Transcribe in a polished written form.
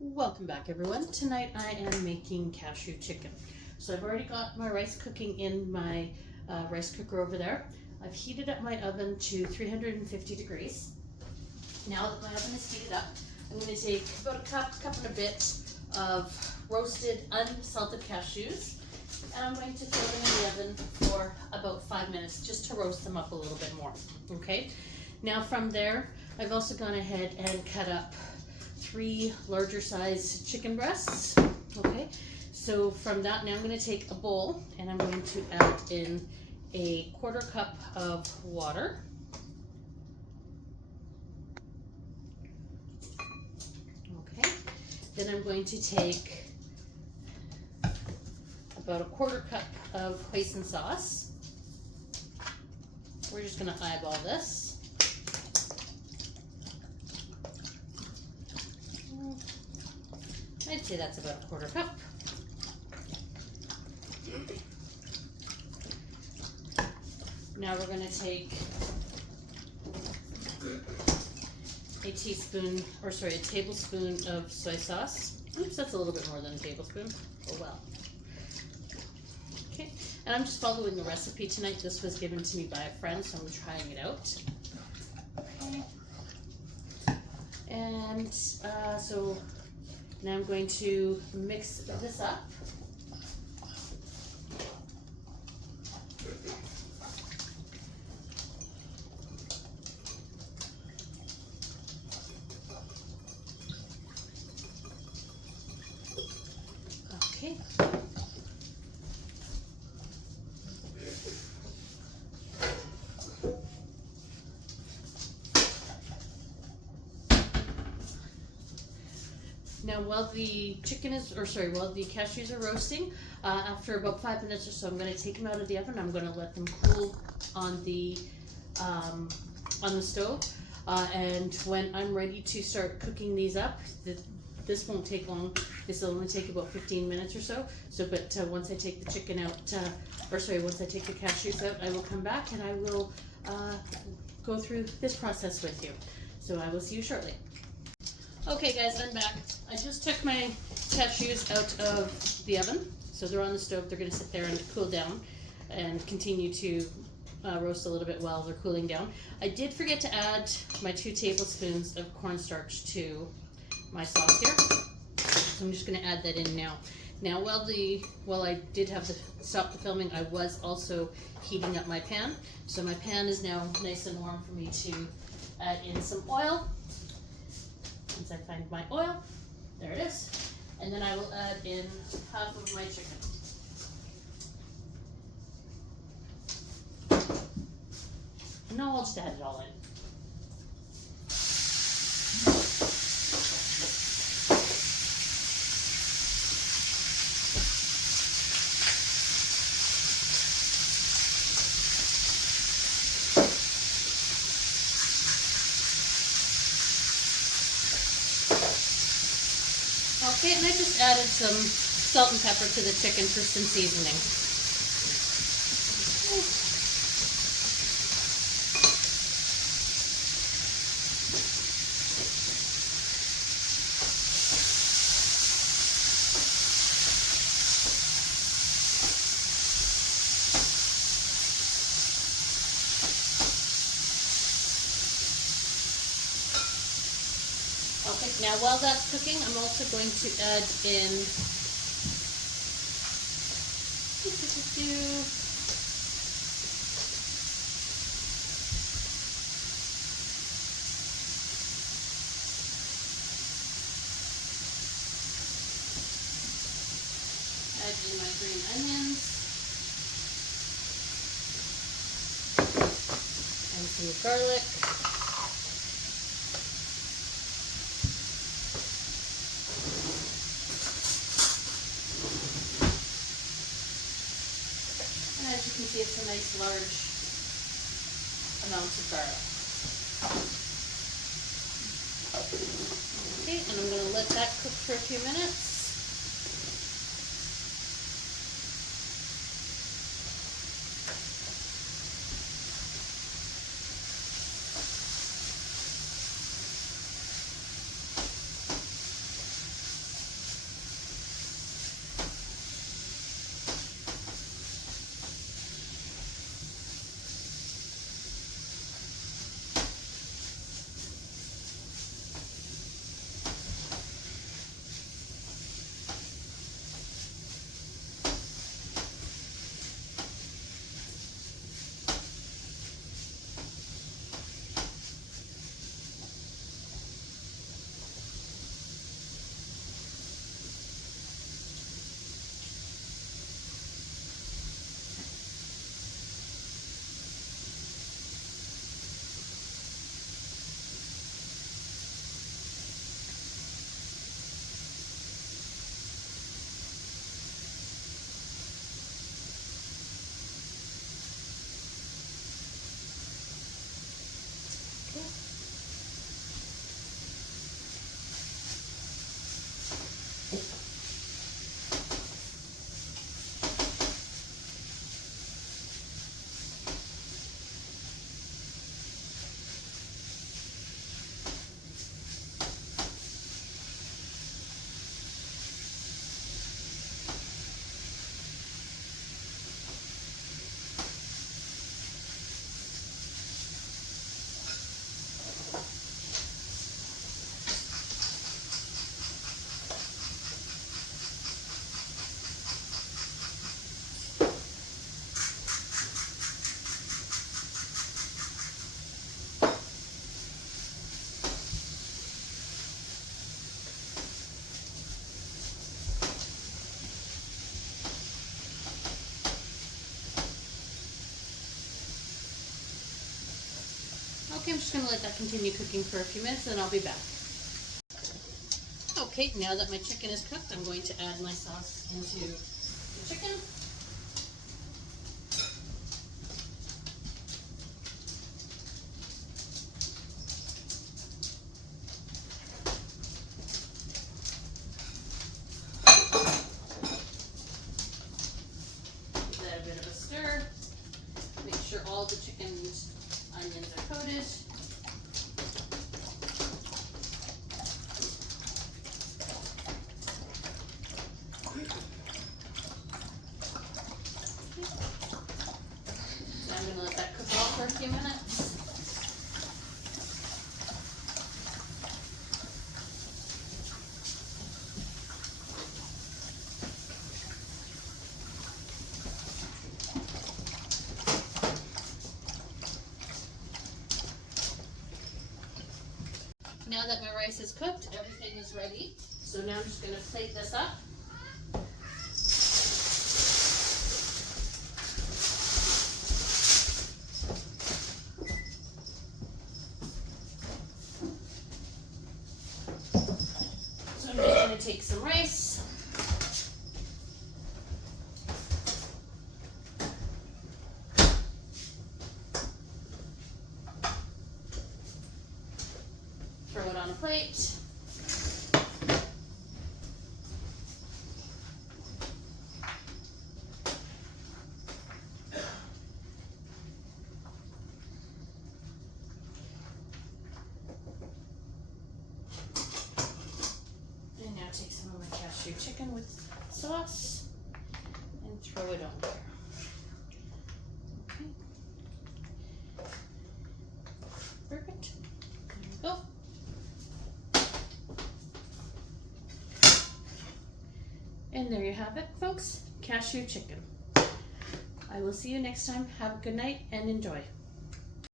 Welcome back, everyone. Tonight I am making cashew chicken. So I've already got my rice cooking in my rice cooker over there. I've heated up my oven to 350 degrees. Now that my oven is heated up, I'm going to take about a cup and a bit of roasted unsalted cashews, and I'm going to throw them in the oven for about 5 minutes just to roast them up a little bit more. Okay. Now from there, I've also gone ahead and cut up 3 larger size chicken breasts. Okay, so from that, now I'm going to take a bowl and I'm going to add in a 1/4 cup of water. Okay, then I'm going to take about a 1/4 cup of hoisin sauce. We're just going to eyeball this. I'd say that's about a 1/4 cup. Now we're going to take a tablespoon of soy sauce. Oops, that's a little bit more than a tablespoon. Oh well. Okay, and I'm just following the recipe tonight. This was given to me by a friend, so I'm trying it out. Okay. And so now I'm going to mix this up. Okay. Now while the cashews are roasting, after about 5 minutes or so, I'm going to take them out of the oven. I'm going to let them cool on the stove. And when I'm ready to start cooking these up, this won't take long. This will only take about 15 minutes or so. But once I take the chicken out, once I take the cashews out, I will come back and I will go through this process with you. So I will see you shortly. Okay guys, I'm back. I just took my cashews out of the oven. So they're on the stove. They're going to sit there and cool down and continue to roast a little bit while they're cooling down. I did forget to add my 2 tablespoons of cornstarch to my sauce here. So I'm just going to add that in now. Now while I did have to stop the filming, I was also heating up my pan. So my pan is now nice and warm for me to add in some oil. Once I find my oil, there it is. And then I will add in half of my chicken. No, I'll just add it all in. Okay, and I just added some salt and pepper to the chicken for some seasoning. Okay, now while that's cooking, I'm also going to add in my green onions and some garlic. As you can see, it's a nice large amount of garlic. Okay, and I'm going to let that cook for a few minutes. I'm just going to let that continue cooking for a few minutes and I'll be back. Okay, now that my chicken is cooked, I'm going to add my sauce into the chicken. Give that a bit of a stir. Make sure all the chicken's onions are coated. I'm going to let that cook off for a few minutes. Now that my rice is cooked, everything is ready. So now I'm just going to plate this up. So I'm just going to take some rice. Throw it on a plate. And now take some of my cashew chicken with sauce and throw it on there. Okay. Perfect. There you go. And there you have it, folks. Cashew chicken. I will see you next time. Have a good night and enjoy.